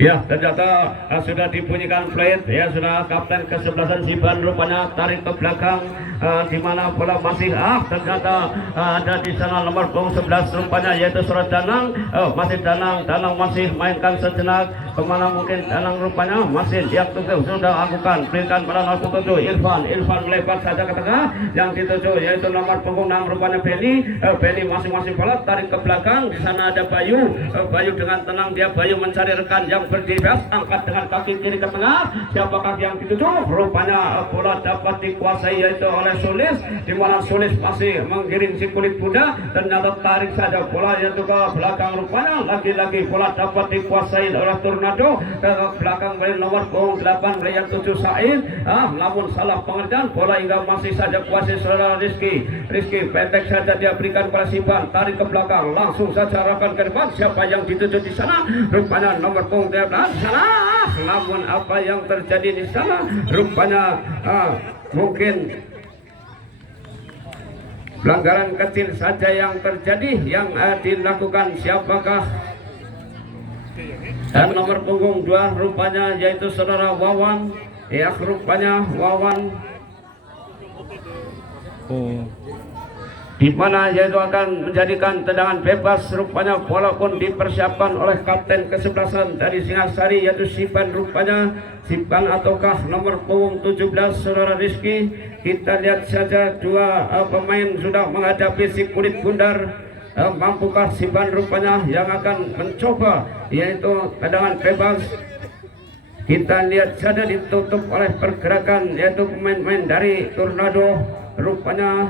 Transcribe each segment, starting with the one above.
Ya, ternyata sudah dibunyikan flight ya, sudah kapten kesebelasan Siban rupanya tarik ke belakang, di mana bola masih ternyata ada di sana nomor punggung 11 rupanya yaitu Surat Danang, masih Danang masih mainkan sejenak kemana mungkin Danang rupanya masih yang sudah lakukan berikan pada nomor 7 Irfan melebar saja ke tengah, yang dituju yaitu nomor punggung 6 rupanya Benny masing-masing bola tarik ke belakang, di sana ada Bayu dengan tenang dia Bayu mencari rekan yang berdiri angkat dengan kaki kiri ke tengah, siapakah yang dituju? Rupanya bola dapat dikuasai yaitu oleh Sulis, di mana Sulis masih menggiring si kulit muda, ternyata tarik saja bola yaitu ke belakang, rupanya lagi-lagi bola dapat dikuasai oleh Tornado ke belakang oleh nomor 8 yang 7 Said, namun salah pengertian bola hingga masih saja kuasai saudara Rizky pendek saja dia berikan kepada Siban, tarik ke belakang langsung saja arahkan ke depan, siapa yang dituju di sana? Rupanya nomor punggung sana, namun apa yang terjadi di sana? Rupanya mungkin pelanggaran kecil saja yang terjadi, yang dilakukan siapakah? Dan nomor punggung 2 rupanya yaitu saudara Wawan, ya rupanya Wawan di mana yaitu akan menjadikan tendangan bebas, rupanya bola pun dipersiapkan oleh kapten kesebelasan dari Singasari yaitu Siban, rupanya Siban ataukah nomor punggung 17 saudara Rizky. Kita lihat saja dua pemain sudah menghadapi si kulit bundar, mampukah Siban rupanya yang akan mencoba yaitu tendangan bebas. Kita lihat saja ditutup oleh pergerakan yaitu pemain-pemain dari Tornado, rupanya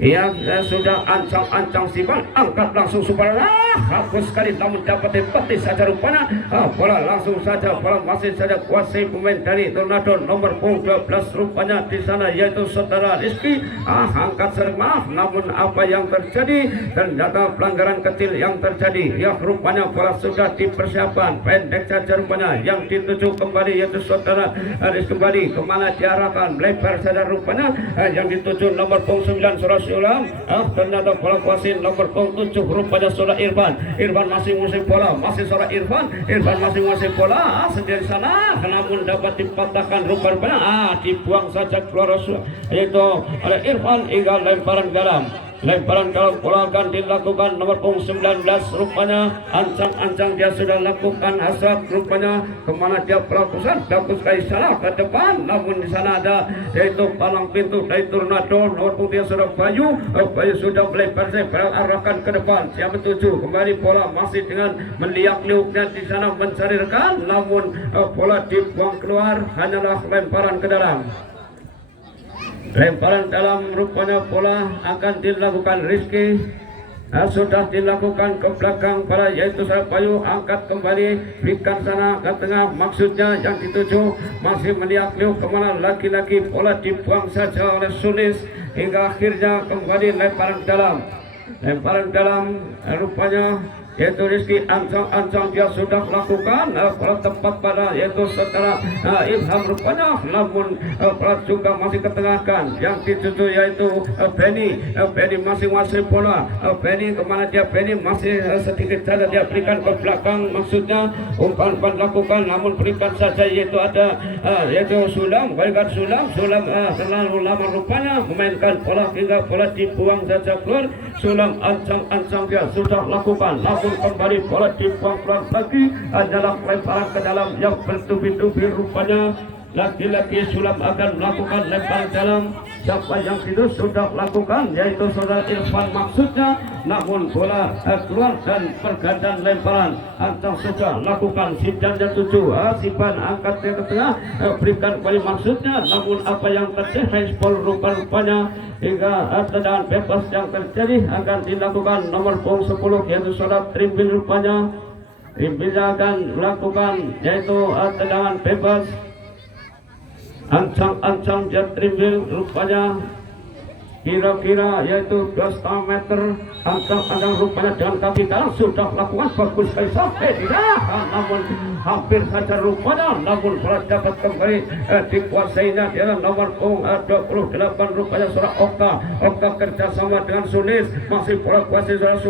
ya sudah ancang-ancang Siban, angkat langsung subhanallah, hapus sekali namun dapat dipetih saja rupanya, bola langsung saja, bola masih saja kuasai pemain dari Tornado nomor punggung 12 rupanya di sana yaitu saudara Rizky, angkat sering namun apa yang terjadi? Ternyata pelanggaran kecil yang terjadi, ya rupanya bola sudah dipersiapkan pendek saja rupanya, yang dituju kembali yaitu saudara Rizky, kembali kemana diarahkan, melebar saja rupanya, yang dituju nomor punggung 9 Surah Sulam, ternyata bola kuasai nomor punggung 7 rupanya saudara Irfan masih menguasai bola, masih saudara Irfan masih menguasai bola sendiri sana, namun dapat dipatahkan rupanya, dibuang saja keluar yaitu oleh Irfan hingga lemparan dalam. Lemparan kalau bola akan dilakukan nomor punggung 19 rupanya, ancang-ancang dia sudah lakukan hasrat, rupanya kemana dia pelakukan, bagus sekali sana ke depan, namun di sana ada yaitu palang pintu dari Tornado nomor punggung 3 sudah Bayu sudah melebar arahkan ke depan, siapa tuju kembali bola masih dengan meliak-liuknya di sana mencari rekan, namun bola dibuang keluar, hanyalah lemparan ke dalam. Lemparan dalam rupanya bola akan dilakukan Rizky, sudah dilakukan ke belakang pada yaitu Bayu, angkat kembali berikan sana ke tengah, maksudnya yang dituju masih meliak-liuk kemana, lagi-lagi bola dibuang saja oleh Sulis hingga akhirnya kembali lemparan dalam rupanya yaitu Rizky ancang-ancang dia sudah lakukan bola tepat pada yaitu saudara Ilham rupanya, namun bola juga masih ketengahkan, yang dituju yaitu Benny masih menguasai bola, Benny kemana dia, Benny masih sedikit saja dia berikan ke belakang, maksudnya umpan lakukan, namun berikan saja yaitu ada yaitu Sulam terlalu lama rupanya memainkan bola hingga bola dibuang saja keluar. Sulam ancang-ancang dia sudah lakukan, namun kembali bola dibuang keluar lagi, adalah lemparan ke dalam yang bertubi-tubi rupanya, lagi-lagi Sulam akan melakukan lemparan dalam, siapa yang itu sudah lakukan yaitu saudara Irfan maksudnya, namun bola keluar dan pergantian lemparan, ancang sudah lakukan Siban yang 7, Siban angkat ke tengah, berikan kembali maksudnya, namun apa yang terjadi handball rupanya hingga tendangan bebas yang terjadi akan dilakukan nomor punggung 10 yaitu saudara Trimbil rupanya, Trimbilnya akan melakukan yaitu tendangan bebas, ancang-ancang dia Trimbil rupanya, kira-kira yaitu 2,5 meter ancang-ancang rupanya dengan kaki kanan sudah lakukan bagus sekali sampai tidak, namun hampir saja rupanya, namun bola dapat kembali dikuasainya dia nomor 28 rupanya seorang Okta kerjasama dengan Sulis, masih bola kuasai seorang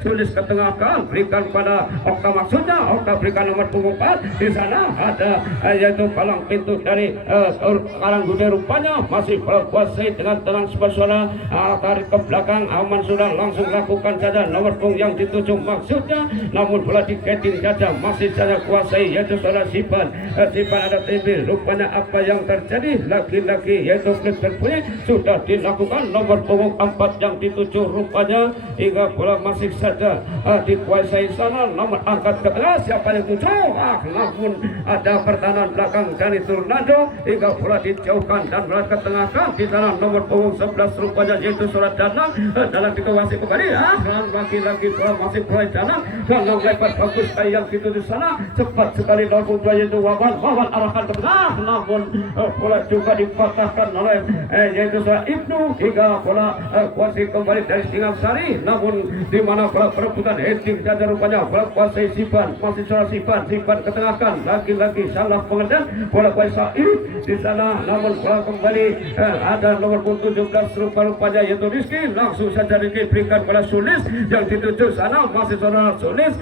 Sulis ketengahkan berikan pada Okta, maksudnya Okta berikan nomor punggung 4, di sana ada yaitu palang pintu dari Karanggude rupanya masih bola kuasai dengan tenang suara tarik ke belakang aman sudah langsung lakukan saja nomor punggung yang dituju maksudnya, namun bola diketing saja masih saja kuasai yaitu saudara Sipan ada timbil rupanya apa yang terjadi lagi-lagi yaitu klik berbunyi sudah dilakukan nomor punggung 4 yang dituju rupanya hingga bola masih saja dikuasai sana nomor angkat ke tengah siapa yang tuju namun ada pertahanan belakang dari Tornado hingga bola dijauhkan dan bola ke tengah di sana nomor punggung 11 rupanya yaitu surat Danang dalam dikuasai kembali lagi-lagi bola masih mulai Danang dalam lebar bagus yang dituju sana cepat sekali lakukan yaitu Wawan arahkan ke tengah namun bola juga dipatahkan oleh yaitu surat Ibnu hingga bola kuasai kembali dari Singasari namun di mana bola perebutan heading saja rupanya bola kuasai Sipan masih surat Sipan ketengahkan lagi-lagi salah pengendal bola kuasai di sana namun bola kembali ada nomor 17 rupanya yaitu Rizky langsung saja Rizky berikan pada Sulis yang dituju sana masih saudara Sulis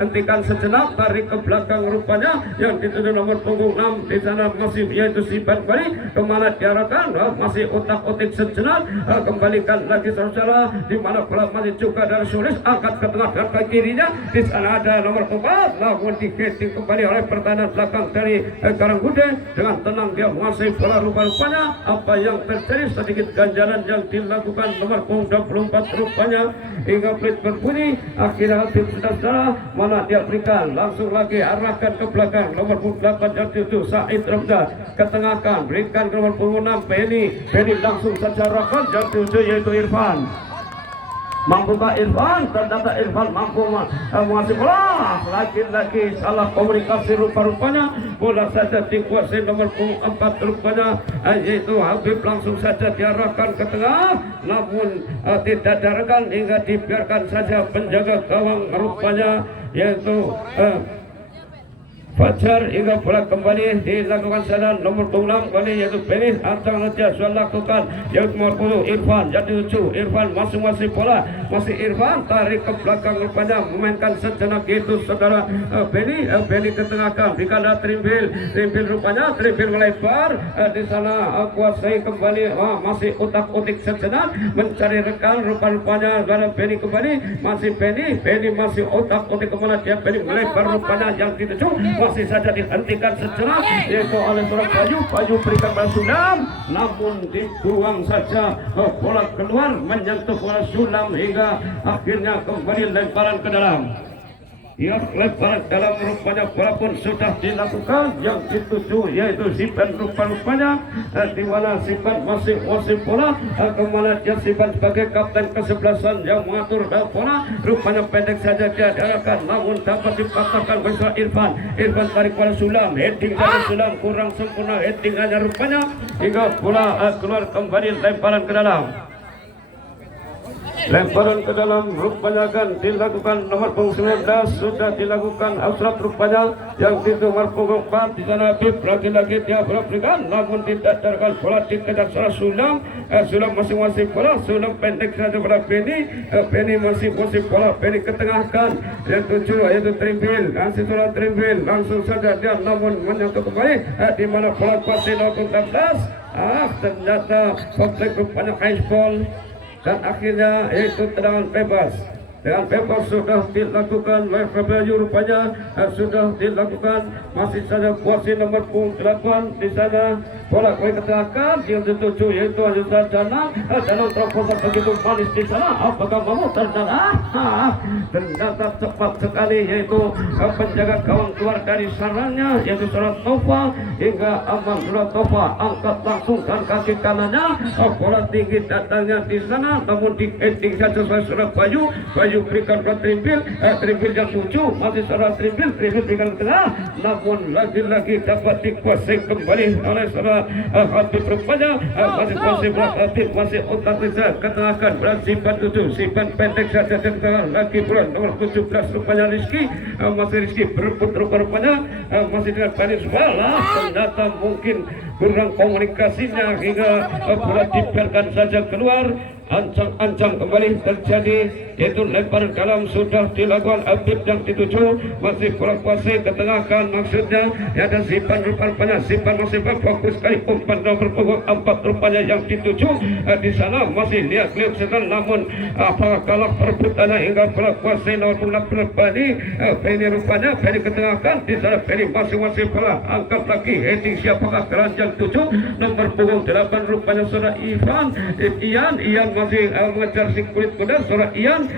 hentikan sejenak tarik ke belakang rupanya yang dituju nomor punggung 6 di sana masih yaitu Sipan kembali kemana diarahkan masih otak-otik sejenak kembalikan lagi saudara di mana bola masih juga dari Sulis angkat ke tengah dan ke kirinya di sana ada nomor 4 namun diketing kembali oleh pertahanan belakang dari Karanggude dengan tenang dia menguasai bola rupanya apa yang terjadi sedikit ganjalan yang dilakukan nomor punggung 24 rupanya hingga pelit berbunyi akhirnya habis saudara mana dia berikan langsung lagi arahkan ke belakang nomor punggung 8 yang dituju Said Ramda ketengahkan berikan ke nomor punggung 6 Penny langsung saja arahkan yang dituju yaitu Irfan mampukah Irfan ternyata Irfan mampu mengasih bola lagi-lagi salah komunikasi rupanya bola saja dikuasai nomor punggung 4 rupanya yaitu Habib langsung saja diarahkan ke tengah namun tidak diarahkan hingga dibiarkan saja penjaga gawang rupanya yaitu Fajar hingga bola kembali dilakukan sana nomor 6 kali yaitu Penis antang saja sudah lakukan yaitu nomor 10 Irfan jadi 7 Irfan masing-masing bola masih Irfan tarik ke belakang rupanya memainkan sejenak itu saudara Benny ketengahkan dikala trimbil rupanya trimbil melebar di sana kuasai kembali masih otak-otik sejenak mencari rekan rupanya saudara Benny kembali masih Benny masih otak-otik kemana dia Benny melebar rupanya yang dituju masih saja dihentikan sejenak yaitu oleh seorang Bayu berikan pada Sulam namun dibuang saja bola keluar menyentuh bola Sulam hingga akhirnya kembali lemparan ke dalam lemparan dalam rupanya bola pun sudah dilakukan yang dituju yaitu Sipan rupanya di mana Sipan masih bola kemana dia Sipan sebagai kapten kesebelasan yang mengatur bola rupanya pendek saja dia diarahkan namun dapat dipatahkan oleh Irfan tarik pada Sulam heading dari Sulam kurang sempurna headingannya rupanya hingga bola keluar kembali lemparan ke dalam rupanya akan dilakukan nomor punggung 19 sudah dilakukan Ausrat rupanya yang di nomor punggung 4 di sana Habib lagi-lagi dia berikan namun tidak terkan bola dikejar salah Sulam masing-masing bola Sulam pendek saja pada Penny masih bola Penny ketengahkan yang 7 yaitu Trimbil langsung saja dia namun menyentuh kembali di mana bola kuasai nomor 14 ternyata komplek rupanya highball dan akhirnya yaitu tendangan bebas sudah dilakukan oleh Bayu rupanya sudah dilakukan masih saja kuasai nomor punggung 8 di sana bola ketengahkan yang dituju yaitu Azizah Danang terobosan begitu manis di sana apakah mampu ternyata cepat sekali yaitu penjaga gawang keluar dari sarangnya yaitu Surat Tova hingga Aman Surat Tova angkat langsung kan kaki kanannya bola tinggi datangnya di sana namun di heading saja Surat Bayu berikan ke Trimbil yang 7 masih Surat Trimbil berikan ke tengah namun lagi-lagi dapat dikuasai kembali oleh Surat Habib rupanya masih Habib masih otak Reza ketengahkan simpan 7 simpan pendek saja dan tengah lagi pula nomor 17 rupanya Rizky masih Rizky berebut rupanya masih dengan Panis bola ternyata mungkin kurang komunikasinya hingga bola dibiarkan saja keluar. Ancang-ancang kembali terjadi yaitu lemparan dalam sudah dilakukan Habib yang dituju masih bola kuasai ketengahkan maksudnya ada simpan rupanya simpan masih berfokus sekali umpan nomor punggung 4 rupanya yang dituju di sana masih lihat sekali namun apakah kalah perebutannya hingga bola kuasai nomor punggung 8 Beni rupanya Beni ketengahkan di sana Beni masing-masing bola angkat lagi heading siapakah keranjang 7 nomor punggung 8 rupanya saudara Ian masih mengejar si kulit kuda saudara Ian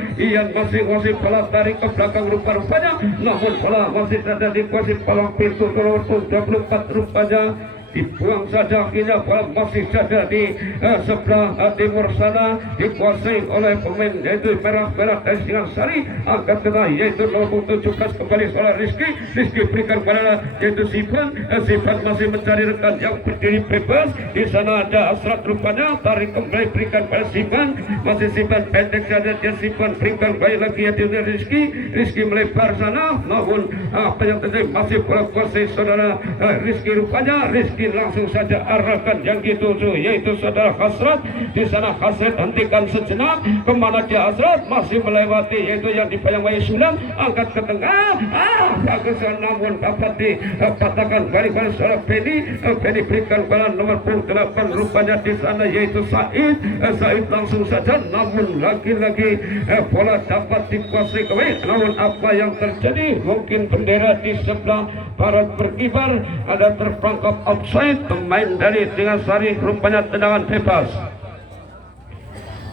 masih bola tarik ke belakang rupanya namun bola masih ada di kuasai palang pintu nomor 24 rupanya dibuang saja akhirnya bola masih saja di sebelah timur sana dikuasai oleh pemain yaitu merah dari Singasari angkat tengah yaitu nomor 17 kembali oleh Rizky berikan kepada yaitu Sipan masih mencari rekan yang berdiri bebas di sana ada Asrat rupanya tarik kembali berikan pada Sipan masih Sipan pendek saja dia Sipan berikan kembali lagi yaitu Rizky melebar sana namun apa yang terjadi masih bola kuasai saudara Rizky rupanya langsung saja arahkan yang dituju yaitu saudara Hasrat di sana Hasrat hentikan sejenak kemana dia Hasrat masih melewati yaitu yang dipayang Wahyu Sulam angkat ke tengah bagus namun dapat dipatahkan balik oleh saudara Beni berikan pada nomor 8 rupanya di sana yaitu Said langsung saja namun lagi-lagi bola dapat dikuasai kembali namun apa yang terjadi mungkin bendera di sebelah barat berkibar ada terperangkap offside pemain dari Singasari rupanya tendangan bebas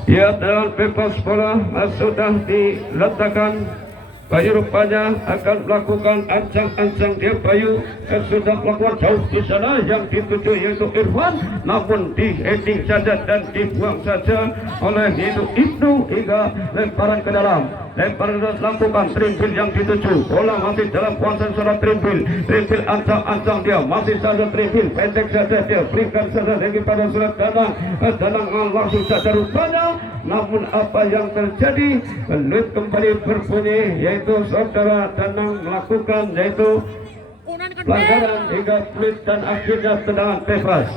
ya tendangan bebas bola sudah diletakkan Bayu rupanya akan melakukan ancang-ancang dia Bayu sudah melakukan jauh di sana yang dituju yaitu Irfan namun di heading saja dan dibuang saja oleh itu Ibnu hingga lemparan ke dalam lakukan trimpil yang dituju bola masih dalam kuasa saudara trimpil ancang-ancang dia masih saja trimpil pendek saja dia berikan saja lagi pada saudara Danang langsung saja rupanya namun apa yang terjadi peluit kembali berbunyi yaitu saudara Danang melakukan yaitu pelanggaran hingga peluit dan akhirnya tendangan bebas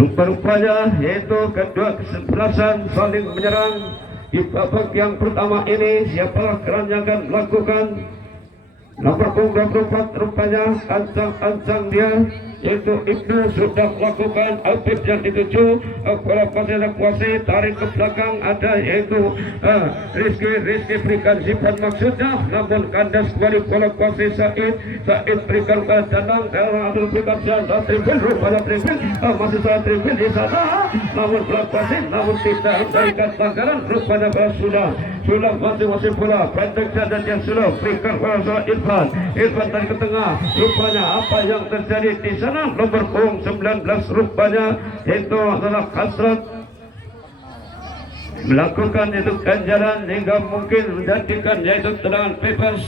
rupanya yaitu kedua kesebelasan saling menyerang di babak yang pertama ini siapalah keran yang akan melakukan nomor 24 rupanya ancang-ancang dia yaitu Ibnu sudah melakukan Habib yang dituju bola kuasai tarik ke belakang ada yaitu Rizky berikan Zipan maksudnya namun kandas kembali bola kuasai Said berikan ke Danang Adul berikan janda trimpil rupanya trimpil masih salah trimpil di sana namun bola kuasai namun tidak memberikan pelanggaran rupanya sudah masing-masing bola pendek dan yang sudah berikan kepada Irfan dari ke tengah rupanya apa yang terjadi di sana nomor punggung 19 rupanya itu adalah Hasrat melakukan itu ganjaran hingga mungkin menjadikan yaitu tendangan bebas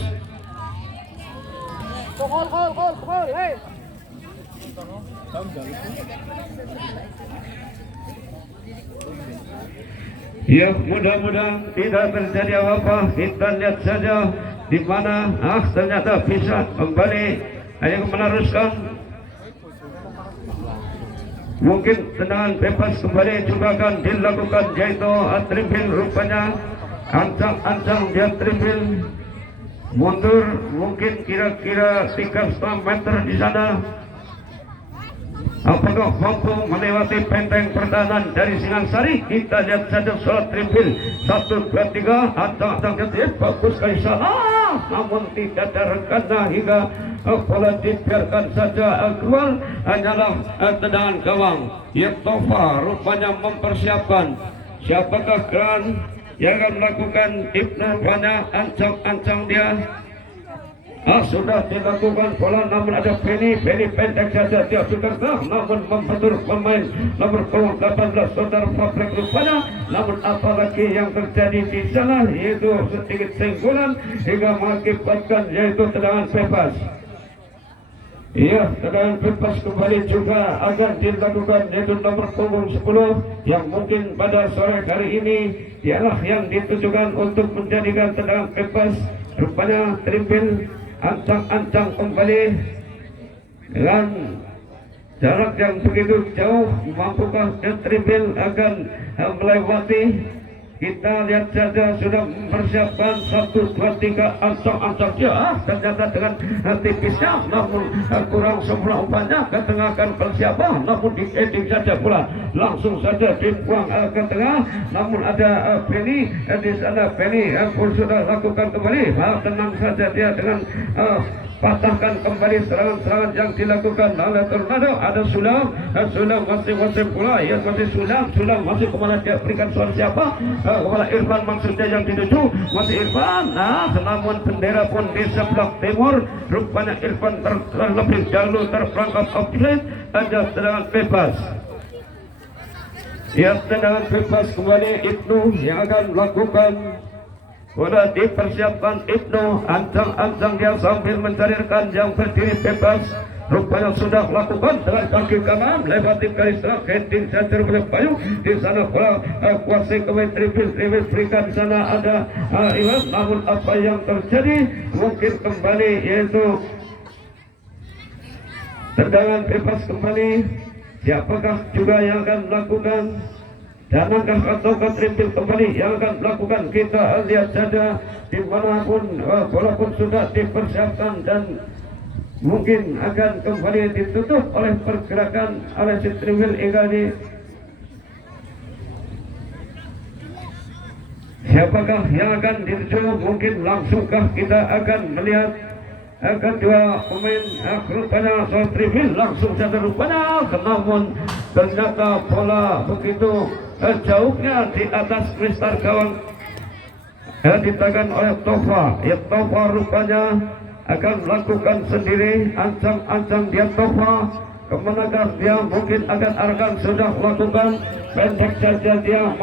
ya mudah-mudahan tidak terjadi apa-apa kita lihat saja di mana ternyata bisa kembali hanya meneruskan mungkin tendangan bebas kembali juga akan dilakukan yaitu trimpil rupanya ancang-ancang dia trimpil mundur mungkin kira-kira 3,5 meter di sana apakah mampu melewati benteng pertahanan dari Singasari kita lihat saja soal trimpil 1, 2, 3 ancang-ancang dia bagus sekali salah namun tidak ada rekannya hingga bola dibiarkan saja keluar hanyalah tendangan gawang Yektofa rupanya mempersiapkan siapakah keran yang akan melakukan Ibnu banyak ancang-ancang dia sudah dilakukan bola namun ada Beni pendek saja dia sudah namun membentur pemain nomor 18 saudara Fabrek rupanya namun apalagi yang terjadi di sana yaitu sedikit senggolan hingga mengakibatkan yaitu tendangan bebas Iya, tendangan bebas kembali juga akan dilakukan, yaitu nomor punggung 10 yang mungkin pada sore hari ini dialah yang ditujukan untuk menjadikan tendangan bebas. Rupanya trimpil ancang-ancang kembali dengan jarak yang begitu jauh. Mampukah trimpil akan melewati? Kita lihat saja sudah mempersiapkan 1, 2, 3 ancang-ancang dia. Ternyata dengan tipisnya namun kurang sempurna umpannya ke tengah akan persiapan, namun di ending saja pula langsung saja dibuang ke tengah. Namun ada Penny di sana. Penny pun sudah lakukan kembali. Tenang saja dia dengan patahkan kembali serangan-serangan yang dilakukan oleh Tornado. Ada Sulam, Sulam masih pula, ya masih Sulam masih kemana dia berikan suara siapa? Kepala Irfan maksudnya yang dituju masih Irfan. Nah, namun bendera pun di sebelah timur. Rupanya Irfan terlebih dahulu terperangkap offside. Ada tendangan bebas. Ya, tendangan bebas kembali Ibnu yang akan melakukan. Sudah dipersiapkan Ibnu, ancang-ancang dia sambil mencari rekan yang berdiri bebas. Rupanya sudah lakukan dengan kaki kanan lewati garis tengah, heading saja oleh Bayu. Di sana bola kuasai kembali tribil berikan. Di sana ada Iwan. Namun apa yang terjadi mungkin kembali yaitu tendangan bebas kembali. Siapakah juga yang akan melakukan? Jangankan atau trimpil kembali yang akan melakukan? Kita lihat saja dimanapun bola pun sudah dipersiapkan dan mungkin akan kembali ditutup oleh pergerakan oleh si trimpil ini. Siapakah yang akan dituju? Mungkin langsungkah kita akan melihat akan dua pemain rupanya soal trimpil langsung saja rupanya, namun ternyata bola begitu jauhnya di atas kristal gawang ditahan oleh Tova. Ya, Tova rupanya akan melakukan sendiri, ancang-ancang dia Tova. Kemanakah dia? Mungkin akan sudah melakukan pendek saja dia.